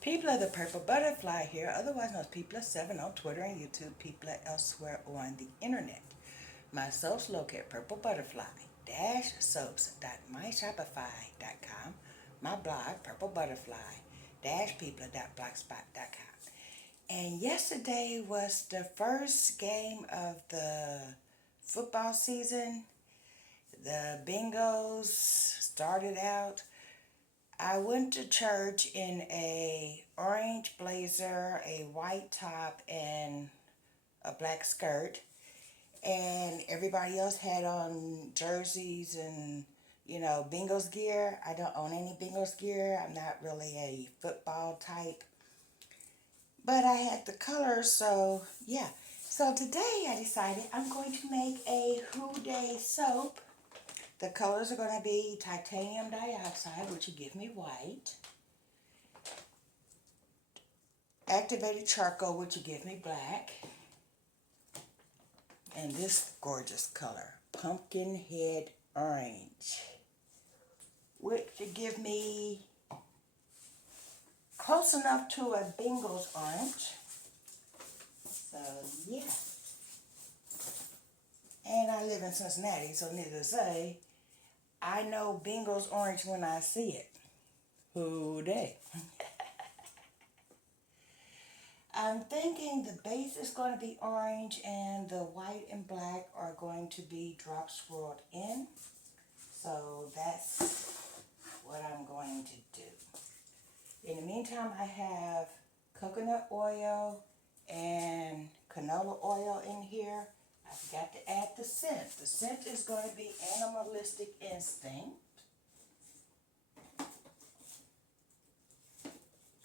People of the Purple Butterfly here, otherwise known as People of Seven on Twitter and YouTube, people elsewhere on the internet. My soaps located at purplebutterfly-soaps.myshopify.com, my blog, purplebutterfly-people.blogspot.com. And yesterday was the first game of the football season. The Bengals started out. I went to church in a orange blazer, a white top, and a black skirt. And everybody else had on jerseys and, Bengals gear. I don't own any Bengals gear. I'm not really a football type. But I had the colors, so yeah. So today I decided I'm going to make a Who Dey Soap. The colors are going to be titanium dioxide, which will give me white. Activated charcoal, which will give me black. And this gorgeous color, pumpkin head orange, which will give me close enough to a Bengals orange. So yeah. And I live in Cincinnati, so needless to say, I know Bengals orange when I see it. Who dey? I'm thinking the base is going to be orange and the white and black are going to be drop swirled in. So that's what I'm going to do. In the meantime, I have coconut oil and canola oil in here. I forgot to add the scent. The scent is going to be Animalistic Instinct.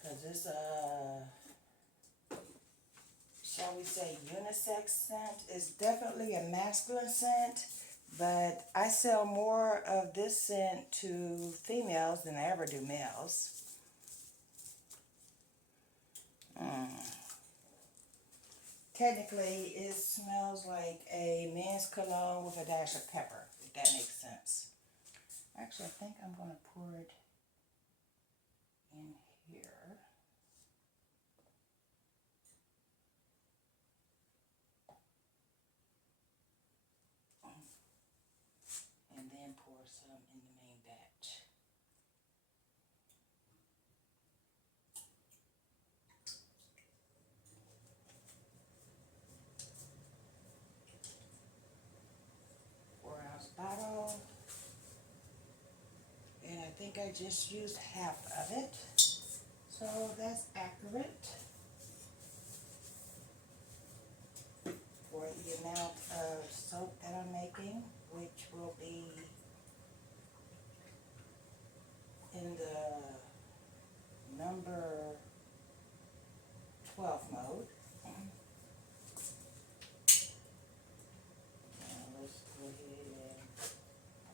Because it's shall we say, unisex scent. It's definitely a masculine scent, but I sell more of this scent to females than I ever do males. Technically, it smells like a men's cologne with a dash of pepper, if that makes sense. Actually, I think I'm going to pour it in here. And then pour some in the main batch. Four-ounce bottle. And I think I just used half of it. So that's accurate for the amount of soap that I'm making, which will be in the number 12 mode. Now let's go ahead and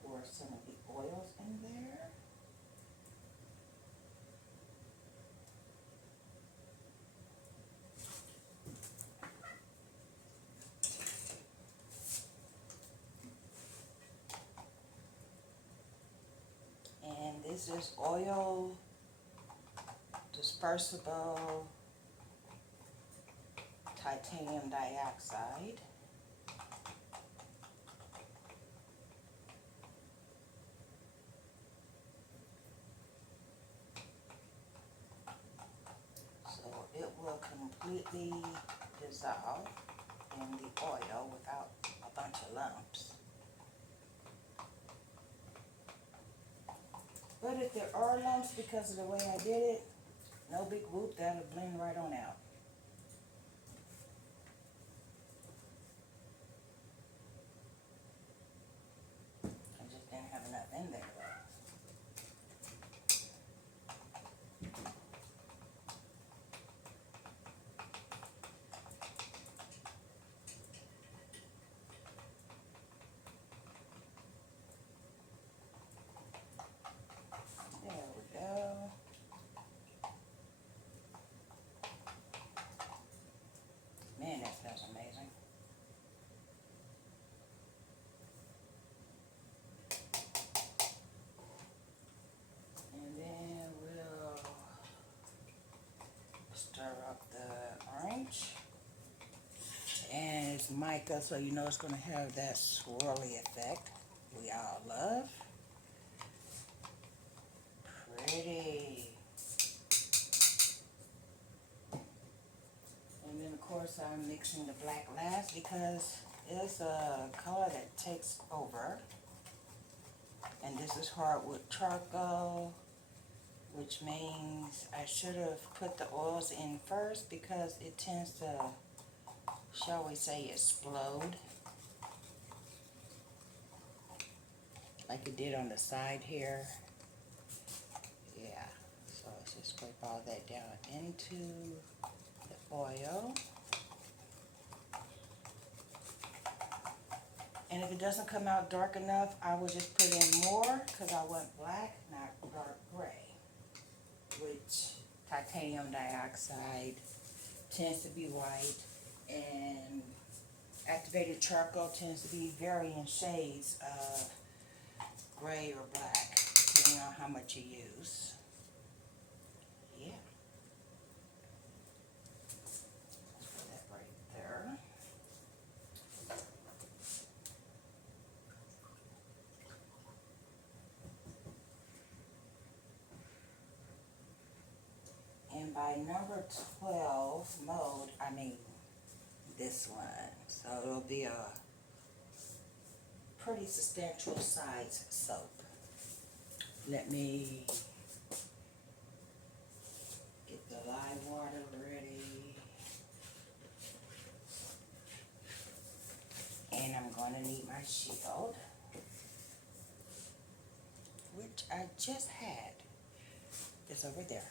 pour some of the oils in there. And this is oil dispersible titanium dioxide. So it will completely dissolve in the oil without a bunch of lumps. But if there are lumps because of the way I did it, no big whoop, that'll blend right on out. I just didn't have enough in there though. There we go. Stir up the orange. And it's mica, so you know it's going to have that swirly effect we all love. Pretty. And then of course I'm mixing the black last because it's a color that takes over. And this is hardwood charcoal, which means I should have put the oils in first because it tends to, shall we say, explode like it did on the side here. Yeah, so let's just scrape all that down into the oil. And if it doesn't come out dark enough, I will just put in more because I want black, not dark gray, which titanium dioxide tends to be white, and activated charcoal tends to be varying shades of gray or black, depending on how much you use. Yeah. Let's put that right there. And by number 12 mode, I mean this one. So it'll be a pretty substantial size soap. Let me get the live water ready. And I'm going to need my shield, which I just had. It's over there.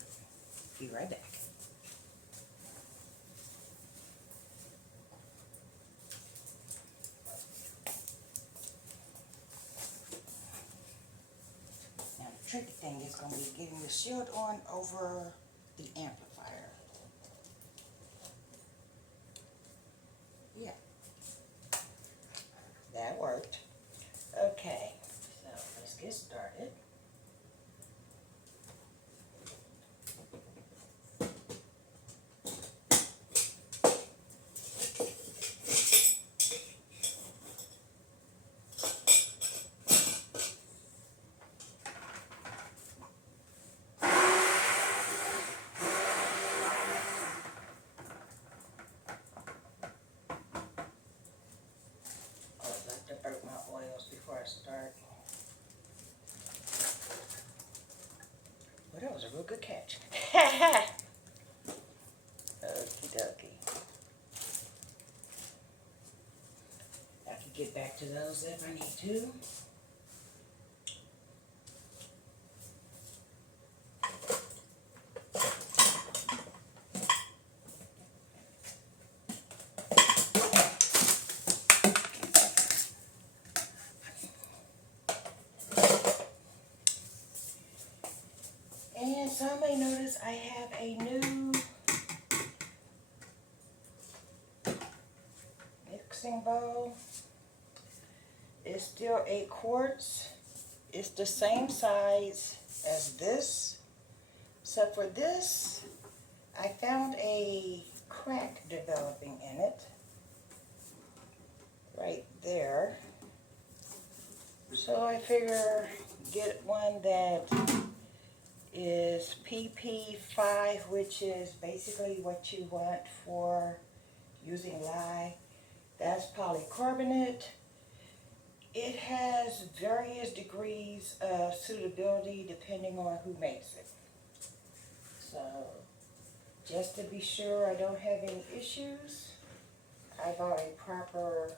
Be right back. Now the tricky thing is going to be getting the shield on over the amplifier. Yeah, that worked. Okay, so let's get started. To burn my oils before I start. Well, that was a real good catch. Okie dokie. I can get back to those if I need to. And some may notice I have a new mixing bowl. It's still 8 quarts. It's the same size as this, except for this, I found a crack developing in it, right there. So I figure get one that is PP5, which is basically what you want for using lye. That's polycarbonate. It has various degrees of suitability depending on who makes it. So just to be sure I don't have any issues, I bought a proper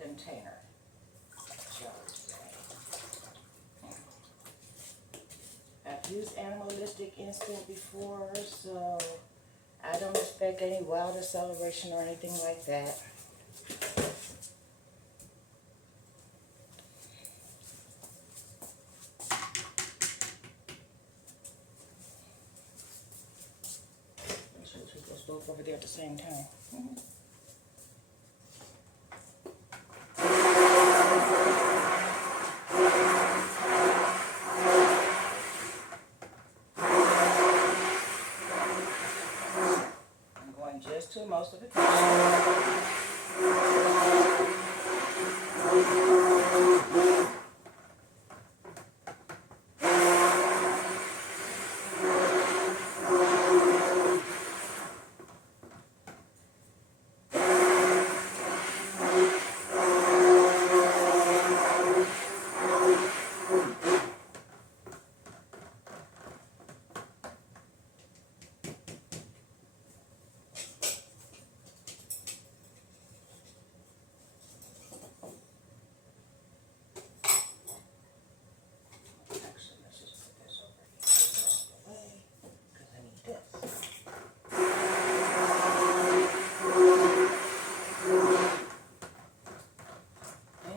container. I've used Animalistic Instinct before, so I don't expect any wild acceleration or anything like that. Make sure we put both over there at the same time. them just to emulsification.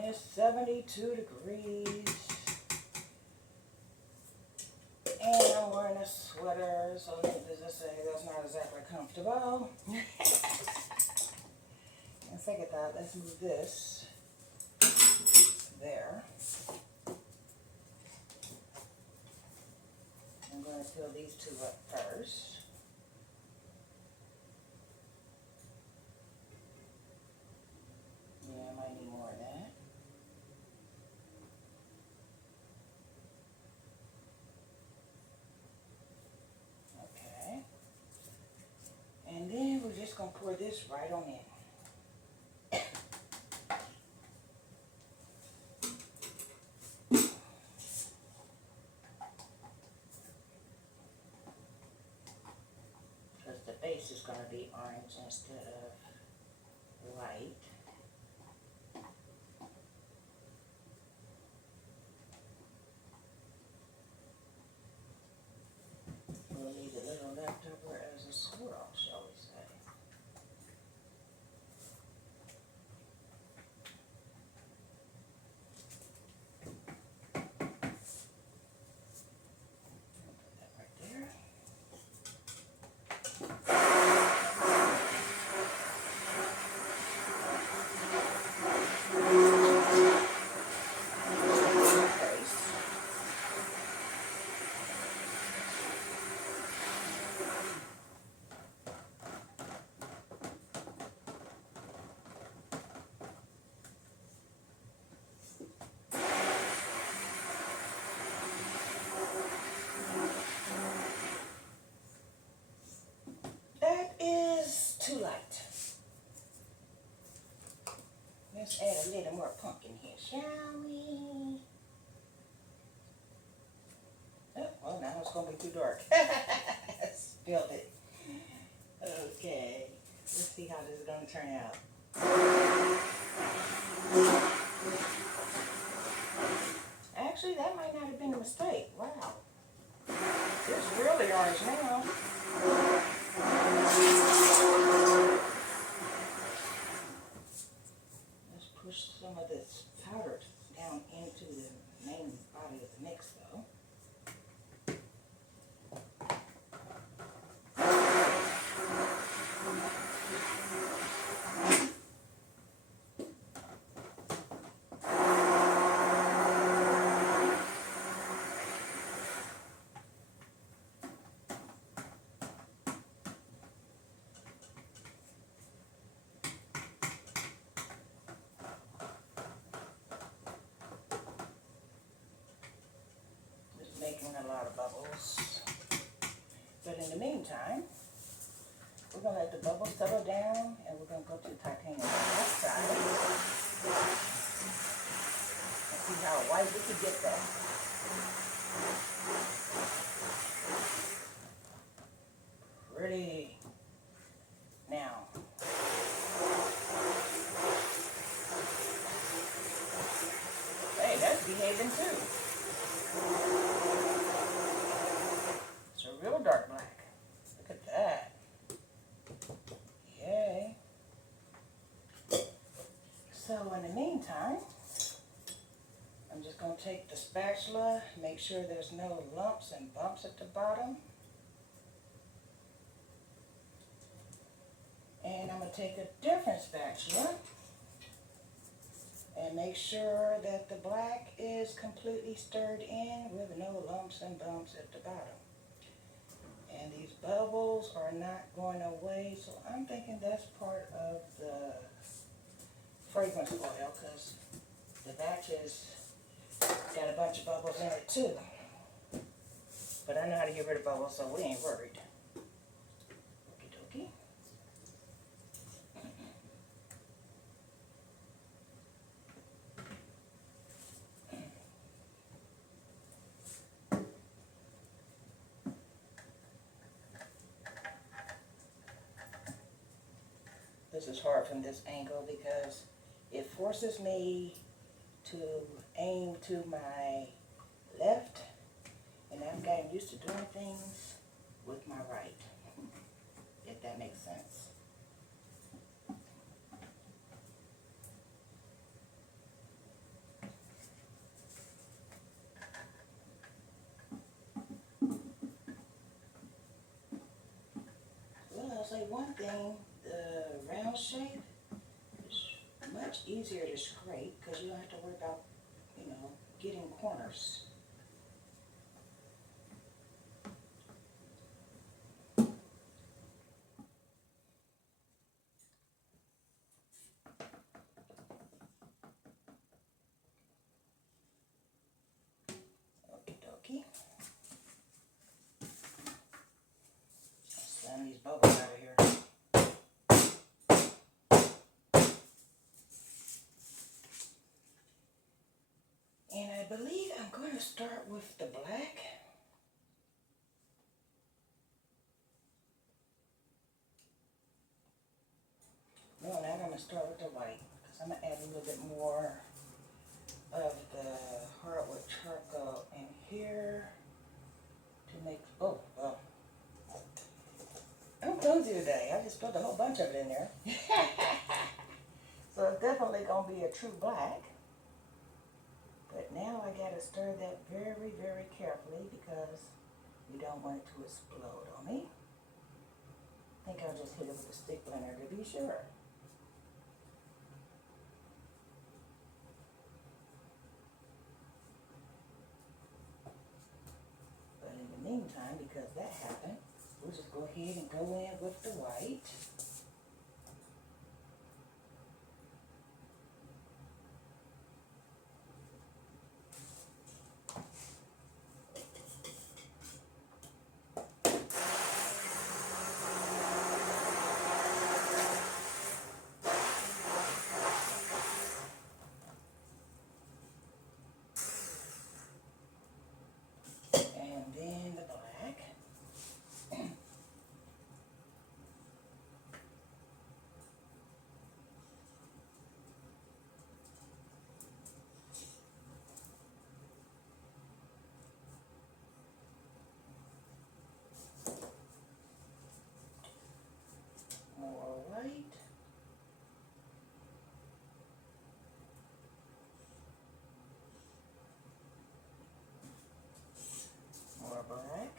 It's 72 degrees. And I'm wearing a sweater, so needless to say, that's not exactly comfortable. And second thought, let's move this there. I'm going to fill these two up first. Yeah, I might need more of that. Okay. And then we're just going to pour this right on in. Because the base is going to be orange instead of white. We'll need a little leftover as a swirl, shall we say. Put that right there. That is too light. Let's add a little more pumpkin here, shall we? Oh, well, now it's going to be too dark. Spilled it. Okay. Let's see how this is going to turn out. Actually, that might not have been a mistake. Wow. It's really orange now. Let's push some of this powder down into the main body of the mix, though. Making a lot of bubbles. But in the meantime, we're going to let the bubbles settle down and we're going to go to titanium dioxide. Let's see how white we can get that. Pretty. Now, hey, that's behaving too. It's a real dark black. Look at that. Yay. So in the meantime, I'm just going to take the spatula, make sure there's no lumps and bumps at the bottom. And I'm going to take a different spatula and make sure that the black is completely stirred in with no lumps and bumps at the bottom. And these bubbles are not going away, so I'm thinking that's part of the fragrance oil because the batches got a bunch of bubbles in it too. But I know how to get rid of bubbles, so we ain't worried. Okie dokie. This is hard from this angle because it forces me to aim to my left, and I've gotten used to doing things with my right, if that makes sense. Well, I'll say one thing, the round shape is much easier to scrape because you don't have to worry about, getting corners. Okie dokie. Slam these bubbles out of here. And I believe I'm going to start with the black. No, now I'm going to start with the white because I'm going to add a little bit more of the hardwood charcoal in here to make, oh, well, I'm clumsy today. I just spilled a whole bunch of it in there. So it's definitely going to be a true black. But now I got to stir that very, very carefully because we don't want it to explode on me. I think I'll just hit it with a stick blender to be sure. But in the meantime, because that happened, we'll just go ahead and go in with the white. And then the black. More white. More black.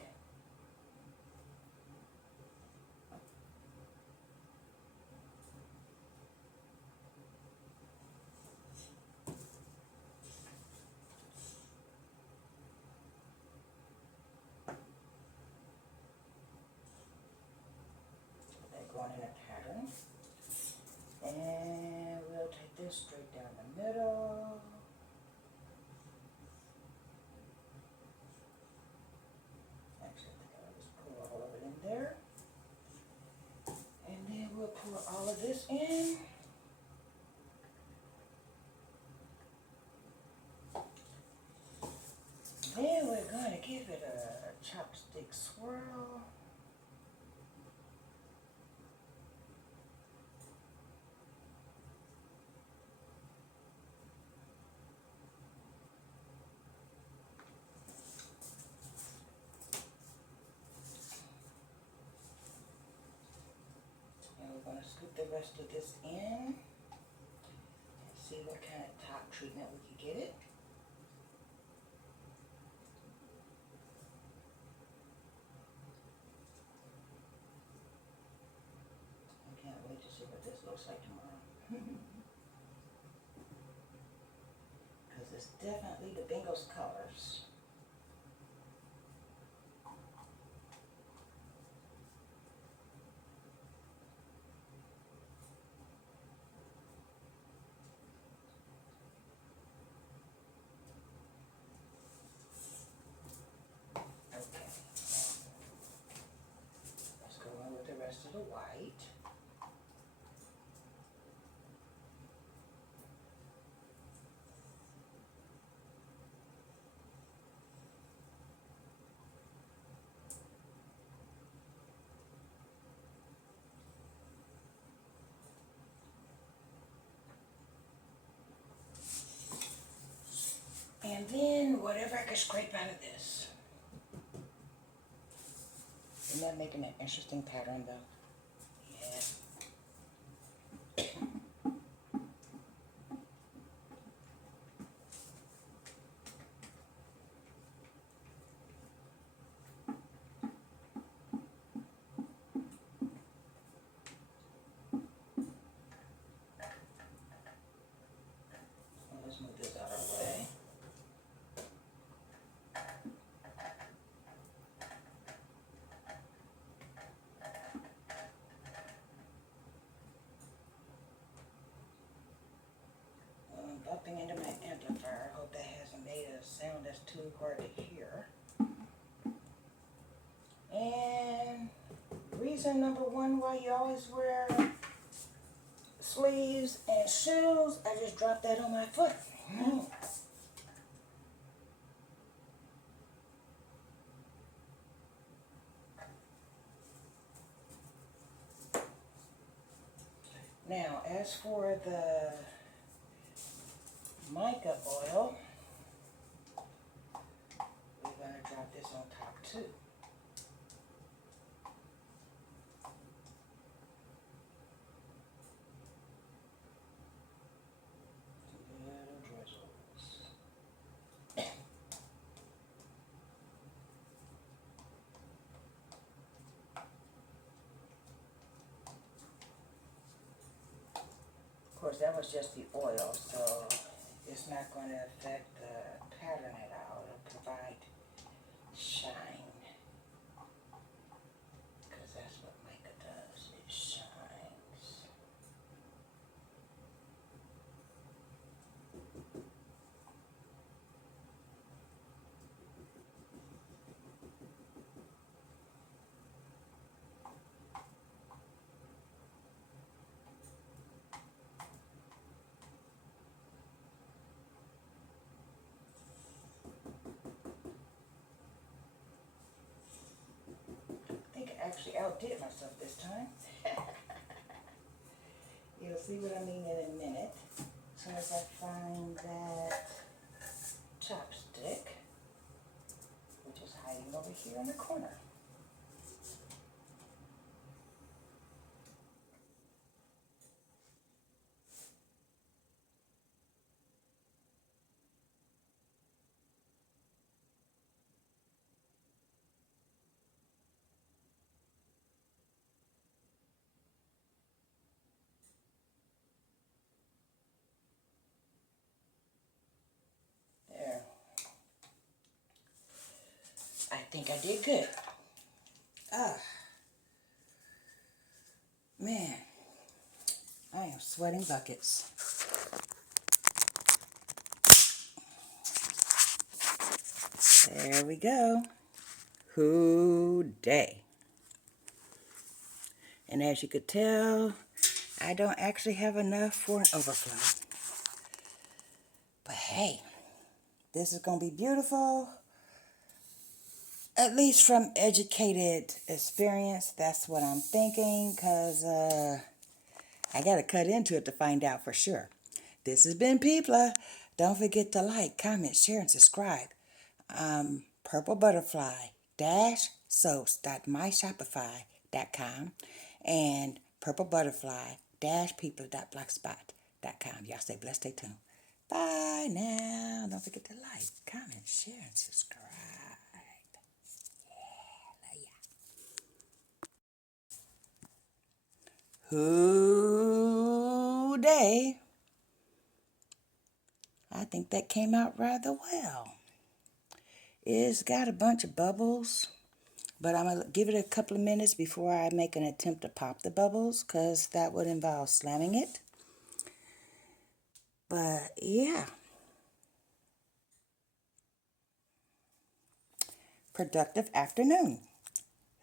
That going in a pattern. And we'll take this straight down the middle. Actually, I think I'll just pour all of it in there. And then we'll pour all of this in. Then we're going to give it a chopstick swirl. And we're going to scoop the rest of this in and see what kind of top treatment we can get it. I can't wait to see what this looks like tomorrow. Because it's definitely the Bengals colors. whatever I can scrape out of this. Isn't that making an interesting pattern though? Yeah. Let's move this out of the way. I'm bumping into my amplifier. I hope that hasn't made a sound that's too hard to hear. And reason number one why you always wear sleeves and shoes, I just dropped that on my foot. Now, as for the mica oil, we're going to drop this on top too. Little drizzles. Of course, that was just the oil, so it's not going to affect the pattern at all. It'll provide shine, because that's what mica does. It shines. I think I actually outdid myself this time. You'll see what I mean in a minute. As soon as I find that chopstick, which is hiding over here in the corner. There. I think I did good. Man, I am sweating buckets. There we go. Who Dey. And as you could tell, I don't actually have enough for an overflow. But hey, this is going to be beautiful. At least from educated experience, that's what I'm thinking, because I got to cut into it to find out for sure. This has been Peepla. Don't forget to like, comment, share, and subscribe. PurpleButterfly-Soaps.myshopify.com and PurpleButterfly-Peepla.blogspot.com. Y'all stay blessed, stay tuned. Bye now. Don't forget to like, comment, share, and subscribe. Who Dey. I think that came out rather well. It's got a bunch of bubbles, but I'm going to give it a couple of minutes before I make an attempt to pop the bubbles, because that would involve slamming it. But yeah. Productive afternoon.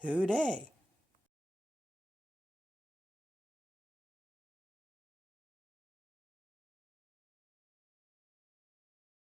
Who Dey.